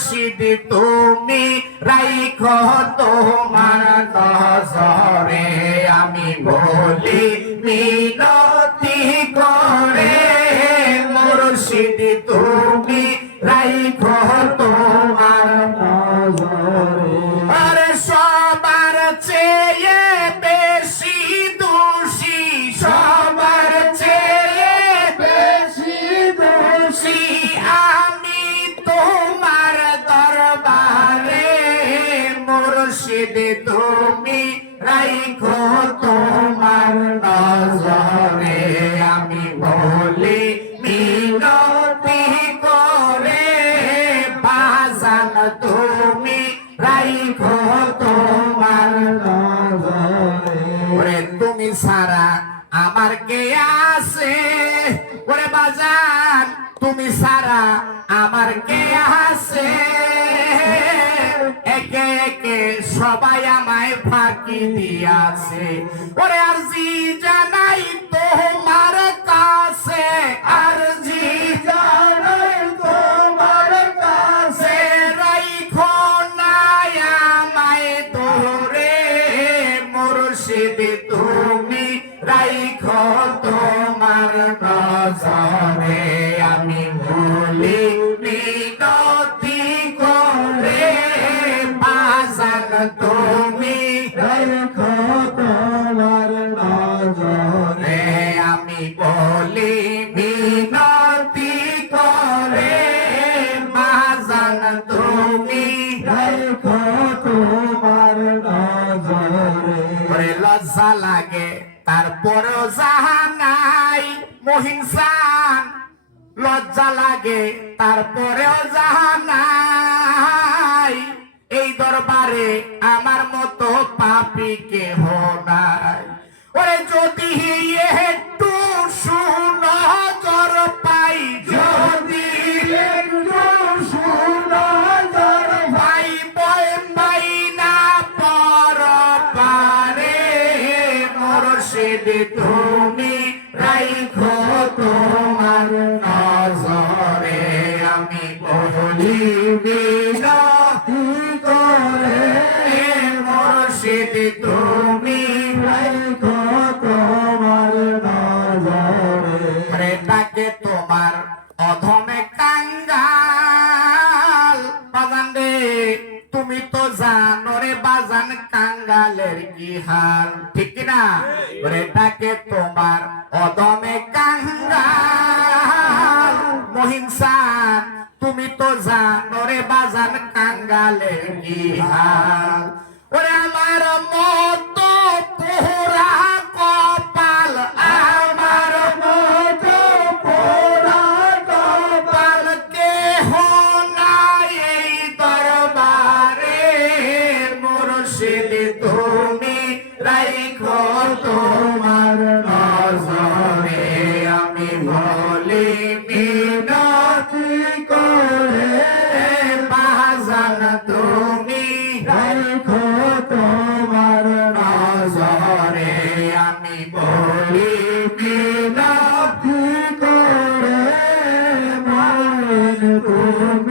মুর্শিদ তুমি রাইখো তোমার নজরে আমি বলি মিনতি করে মুর্শিদ তুমি রাইখো তোমার নজরে আরে সবার চেয়ে বেশি দোষী সবার চেয়ে বেশি দোষী আমি তোমার দরবারে মুর্শিদ তুমি রাইখো তোমার নজরে আমি বলি মিনতি করে বাজান তুমি রাইখো তোমার নজরে ওরে তুমি সারা আমার কে আছে ওরে বাজান তুমি সারা আমার কে আছে একে একে সবাই আমায় ফাঁকি দিয়াছে ওরে আরজি জানাই তোমার কাছে আরজি জানাই তোমার কাছে রাইখো না আমায় ধরে মুর্শিদ তুমি রাইখো তোমার নজরে আমি বলি মিনতি করে বাজান তুমি রাইখো তোমার নজরে আমি বলি মিনতি করে বাজান তুমি রাইখো তোমার নজরে ওরে লজ্জা লাগে তারপরেও জাহানাই মহিনসান লজ্জা লাগে তারপরেও জাহানাই এই দরবারে আমার মতো পাপী কেহ নাই ওরে যদি একটু সুনজর পাই যদি একটু সুনজর পাই বয় মাইনা পর পারে মুর্শিদ তুমি রাইখো তোমার নজরে আমি বলি মিনতি করে মুর্শিদ তুমি রাইখো তোমার নজরে তাকে তোমার অধমে কাঙ্গাল বাজান রে তুমি তো জানো রে বাজান কাঙ্গালের কি হাল ঠিক না ওরে তাকে তোমার অদমে কাঙ্গাল মহিনসান তুমি তো জানো রে বাজান কাঙ্গালের কি হাল ওরে আমার মতো পোড়া কপাল আমার মতো পোড়া কপাল কেহ নাই এই দরবারে মুর্শিদ তুমি রাইখো তোমার নজরে আমি বলি মিনতি করে বাজান তুমি রাইখো তোমার নজরে আমি বলি মিনতি করে তুমি